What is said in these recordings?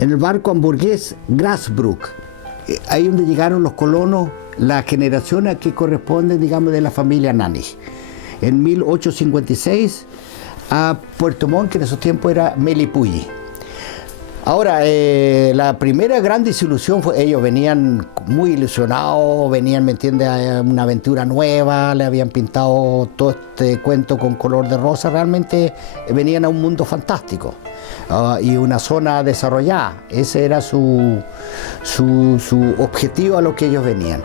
en el barco hamburgués Grasbrook, ahí donde llegaron los colonos, la generación a que corresponde, digamos, de la familia Nannig. En 1856 a Puerto Montt, que en esos tiempos era Melipulli. Ahora, la primera gran desilusión fue, ellos venían muy ilusionados, venían, ¿me entiendes?, a una aventura nueva, le habían pintado todo este cuento con color de rosa, realmente venían a un mundo fantástico y una zona desarrollada. Ese era su objetivo a lo que ellos venían.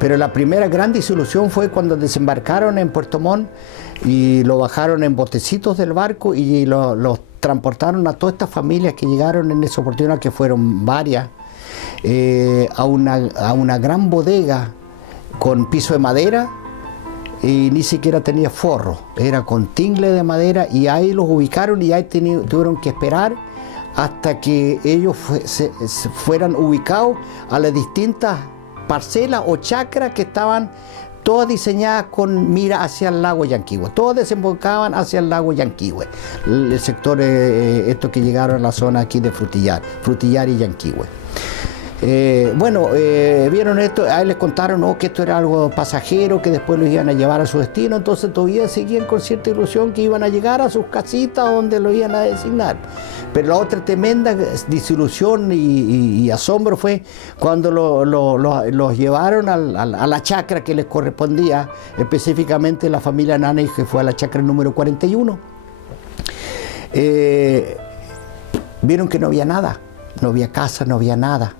Pero la primera gran desilusión fue cuando desembarcaron en Puerto Montt y lo bajaron en botecitos del barco y los transportaron a todas estas familias que llegaron en esa oportunidad, que fueron varias, a una gran bodega con piso de madera y ni siquiera tenía forro, era con tingle de madera, y ahí los ubicaron y ahí tuvieron que esperar hasta que ellos fueran ubicados a las distintas parcelas o chacras que estaban todas diseñadas con mira hacia el lago Yanquihue, todas desembocaban hacia el lago Yanquihue, el sector, estos que llegaron a la zona aquí de Frutillar y Yanquihue. Vieron esto, ahí les contaron que esto era algo pasajero, que después los iban a llevar a su destino, entonces todavía seguían con cierta ilusión que iban a llegar a sus casitas donde lo iban a designar. Pero la otra tremenda desilusión y asombro fue cuando los llevaron a la chacra que les correspondía, específicamente la familia Nannig, que fue a la chacra número 41. Vieron que no había nada, no había casa, no había nada.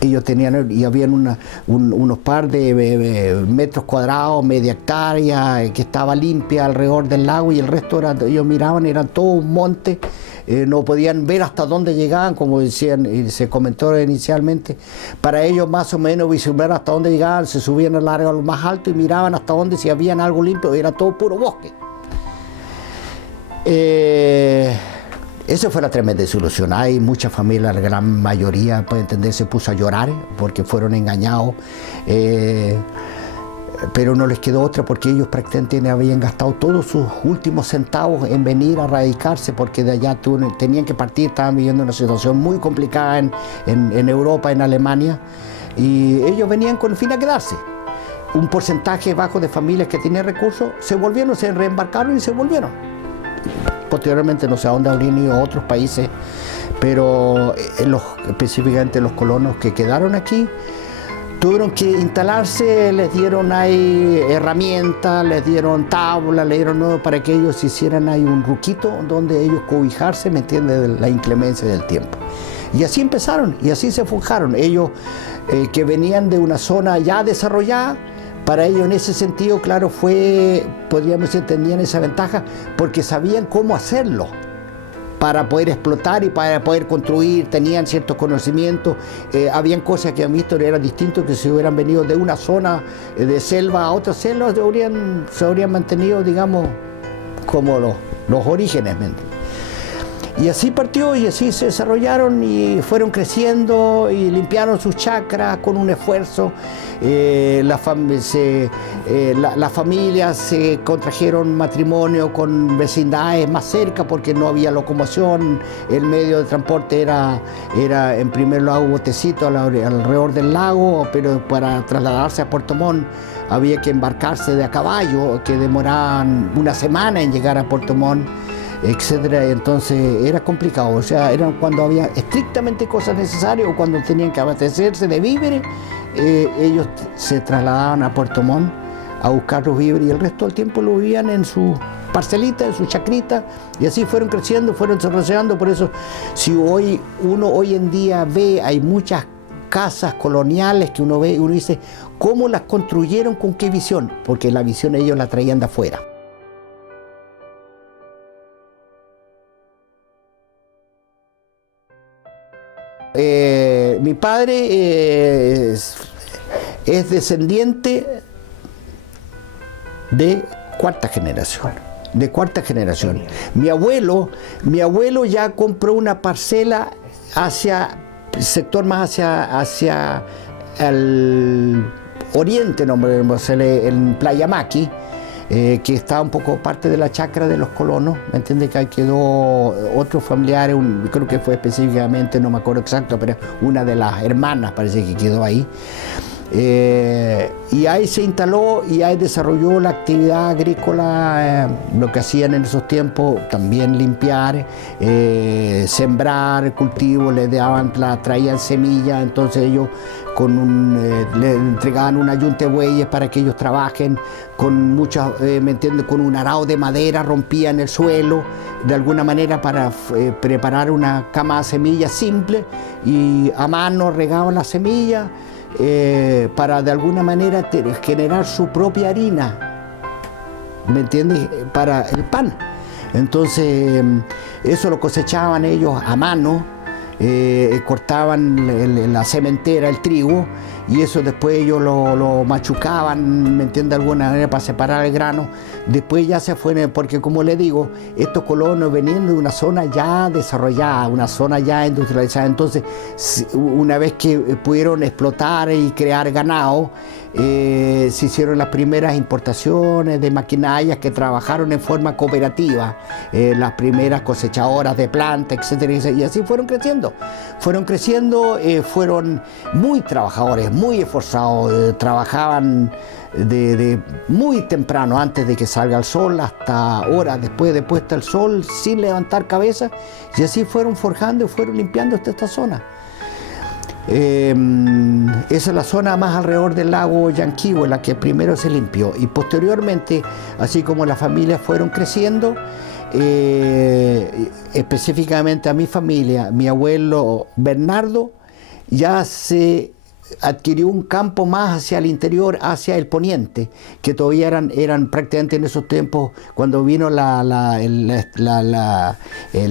Ellos tenían, y habían unos par de metros cuadrados, media hectárea, que estaba limpia alrededor del lago, y el resto ellos miraban, eran todo un monte, no podían ver hasta dónde llegaban, como decían y se comentó inicialmente. Para ellos más o menos vislumbrar hasta dónde llegaban, se subían al árbol más alto y miraban hasta dónde, si habían algo limpio, era todo puro bosque. Esa fue la tremenda desilusión. Hay muchas familias, la gran mayoría, puede entender, se puso a llorar porque fueron engañados, pero no les quedó otra, porque ellos prácticamente habían gastado todos sus últimos centavos en venir a radicarse, porque de allá tenían que partir, estaban viviendo una situación muy complicada en Europa, en Alemania, y ellos venían con el fin de quedarse. Un porcentaje bajo de familias que tenían recursos se volvieron, se reembarcaron y se volvieron. Posteriormente no sé a dónde habrían ido a otros países, pero específicamente los colonos que quedaron aquí tuvieron que instalarse, les dieron ahí herramientas, les dieron tablas, les dieron para que ellos hicieran ahí un ruquito donde ellos cobijarse, ¿me entiendes?, de la inclemencia del tiempo. Y así empezaron, y así se forjaron. Ellos que venían de una zona ya desarrollada, para ellos en ese sentido, claro, podríamos decir, tenían esa ventaja porque sabían cómo hacerlo para poder explotar y para poder construir, tenían ciertos conocimientos, habían cosas que han visto eran distintos, que si hubieran venido de una zona de selva a otra selva, se habrían mantenido, digamos, como los orígenes. Y así partió y así se desarrollaron y fueron creciendo y limpiaron sus chacras con un esfuerzo. Las familias se contrajeron matrimonio con vecindades más cerca porque no había locomoción, el medio de transporte era en primer lugar botecito alrededor del lago, pero para trasladarse a Puerto Montt había que embarcarse de a caballo, que demoraban una semana en llegar a Puerto Montt, etcétera. Entonces era complicado, o sea, eran cuando había estrictamente cosas necesarias o cuando tenían que abastecerse de víveres, ellos se trasladaban a Puerto Montt a buscar los víveres y el resto del tiempo lo vivían en su parcelita, en su chacrita, y así fueron creciendo, fueron desarrollando. Por eso, si uno hoy en día ve, hay muchas casas coloniales que uno ve y uno dice, ¿cómo las construyeron? ¿Con qué visión? Porque la visión ellos la traían de afuera. Mi padre es descendiente de cuarta generación. Mi abuelo ya compró una parcela hacia el sector más hacia el oriente, en Playa Maqui, que estaba un poco parte de la chacra de los colonos, ¿me entiendes? Que ahí quedó otros familiares, creo que fue específicamente, no me acuerdo exacto, pero una de las hermanas parece que quedó ahí. Y ahí se instaló y ahí desarrolló la actividad agrícola, lo que hacían en esos tiempos, también limpiar, sembrar cultivos, les daban, traían semillas, entonces ellos le entregaban una yunta de bueyes para que ellos trabajen con muchas, ¿me entiendes? Con un arado de madera rompían el suelo de alguna manera para preparar una cama de semillas simple y a mano regaban las semillas. Para de alguna manera generar su propia harina, ¿me entiendes? Para el pan. Entonces eso lo cosechaban ellos a mano, cortaban la sementera, el trigo, y eso después ellos lo machucaban, ¿me entiendes? De alguna manera para separar el grano. Después ya se fue, porque como les digo, estos colonos venían de una zona ya desarrollada, una zona ya industrializada. Entonces, una vez que pudieron explotar y crear ganado, se hicieron las primeras importaciones de maquinarias que trabajaron en forma cooperativa, las primeras cosechadoras de plantas, etcétera, y así fueron creciendo. Fueron muy trabajadores, muy esforzados, trabajaban de muy temprano, antes de que salga el sol, hasta horas después de puesta el sol, sin levantar cabeza, y así fueron forjando y fueron limpiando esta zona. Esa es la zona más alrededor del lago Llanquihue, la que primero se limpió, y posteriormente, así como las familias fueron creciendo, específicamente a mi familia, mi abuelo Bernardo ya se adquirió un campo más hacia el interior, hacia el poniente, que todavía eran prácticamente en esos tiempos, cuando vino el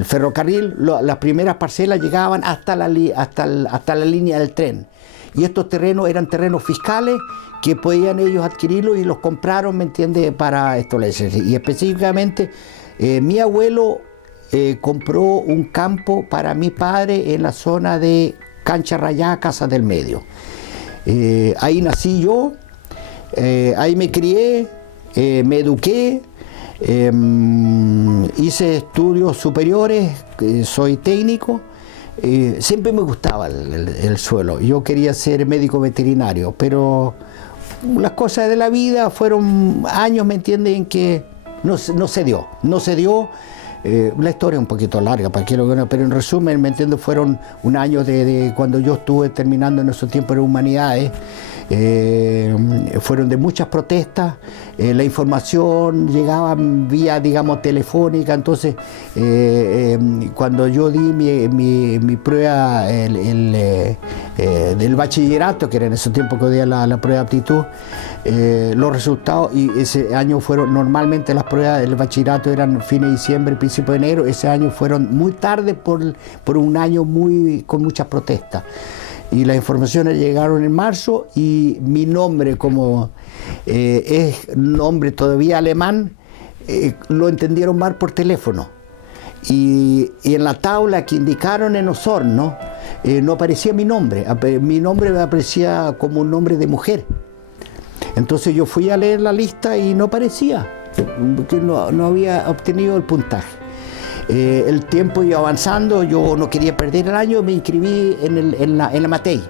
ferrocarril, las primeras parcelas llegaban hasta la línea del tren. Y estos terrenos eran terrenos fiscales que podían ellos adquirirlos y los compraron, ¿me entiendes?, para establecerse. Y específicamente mi abuelo compró un campo para mi padre en la zona de Cancha Rayada, Casa del Medio. Ahí nací yo, ahí me crié, me eduqué, hice estudios superiores, soy técnico. Siempre me gustaba el suelo, yo quería ser médico veterinario, pero las cosas de la vida fueron años, ¿me entienden?, en que no se dio. La historia es un poquito larga, pero en resumen, ¿me entiendo? Fueron un año de cuando yo estuve terminando en esos tiempos de humanidades, fueron de muchas protestas, la información llegaba vía, digamos, telefónica. Entonces cuando yo di mi prueba del bachillerato, que era en esos tiempos que di la prueba de aptitud, los resultados, y ese año fueron, normalmente las pruebas del bachillerato eran fines de diciembre, principio de enero, ese año fueron muy tarde por un año con muchas protestas. Y las informaciones llegaron en marzo, y mi nombre, como es nombre todavía alemán, lo entendieron mal por teléfono. Y en la tabla que indicaron en Osorno no aparecía mi nombre aparecía como un nombre de mujer. Entonces yo fui a leer la lista y no aparecía, porque no había obtenido el puntaje. El tiempo iba avanzando, yo no quería perder el año, me inscribí en la Matei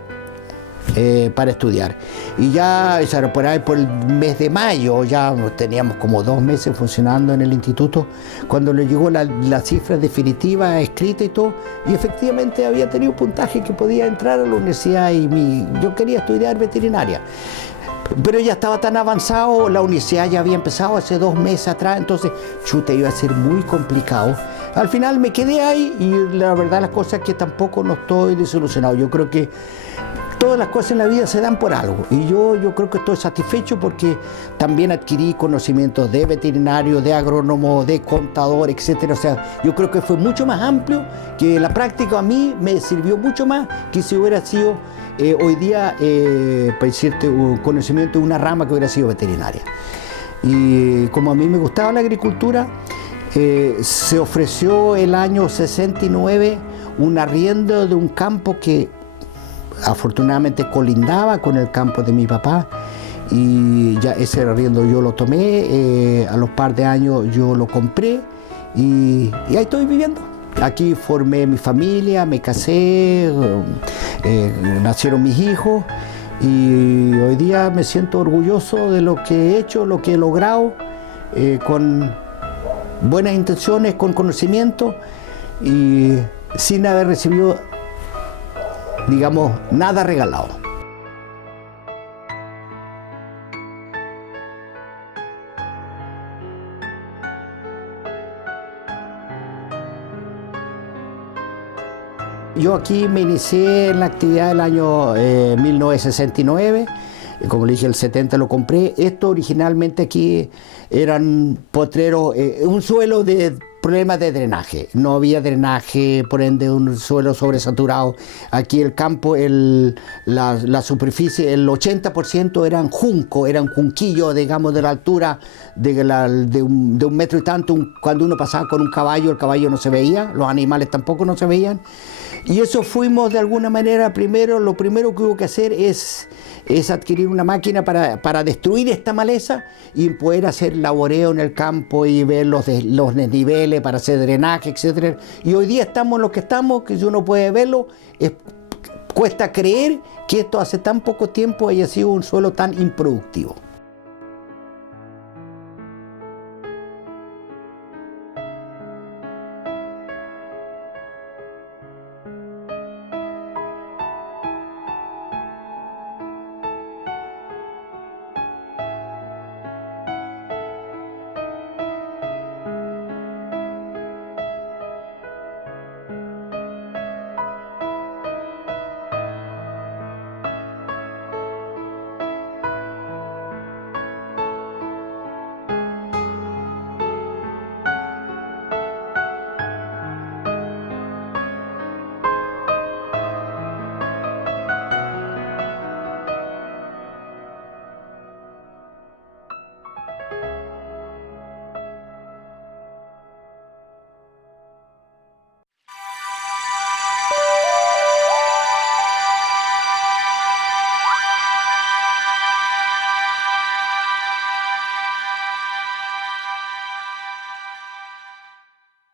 para estudiar. Y ya, por ahí por el mes de mayo, ya teníamos como 2 meses funcionando en el instituto, cuando le llegó la cifra definitiva escrita y todo, y efectivamente había tenido puntaje que podía entrar a la universidad, y yo quería estudiar veterinaria. Pero ya estaba tan avanzado, la universidad ya había empezado hace 2 meses atrás, entonces, iba a ser muy complicado. Al final me quedé ahí, y la verdad las cosas es que tampoco no estoy desilusionado. Yo creo que todas las cosas en la vida se dan por algo, y yo creo que estoy satisfecho porque también adquirí conocimientos de veterinario, de agrónomo, de contador, etcétera. O sea, yo creo que fue mucho más amplio, que la práctica a mí me sirvió mucho más que si hubiera sido hoy día, para decirte, un conocimiento de una rama que hubiera sido veterinaria. Y como a mí me gustaba la agricultura, se ofreció el año 69 un arriendo de un campo que afortunadamente colindaba con el campo de mi papá, y ya ese arriendo yo lo tomé, a los par de años yo lo compré y ahí estoy viviendo. Aquí formé mi familia, me casé, nacieron mis hijos y hoy día me siento orgulloso de lo que he hecho, lo que he logrado, con buenas intenciones, con conocimiento y sin haber recibido, digamos, nada regalado. Yo aquí me inicié en la actividad del año 1969, como le dije, el 70 lo compré. Esto originalmente aquí eran potreros, un suelo de problemas de drenaje. No había drenaje, por ende un suelo sobresaturado. Aquí el campo, la superficie, el 80% eran junco, eran junquillos, digamos, de la altura de un metro y tanto. Cuando uno pasaba con un caballo, el caballo no se veía, los animales tampoco no se veían. Y eso fuimos de alguna manera, lo primero que hubo que hacer es adquirir una máquina para destruir esta maleza y poder hacer laboreo en el campo y ver los desniveles para hacer drenaje, etc. Y hoy día estamos en lo que estamos, que si uno puede verlo, cuesta creer que esto hace tan poco tiempo haya sido un suelo tan improductivo.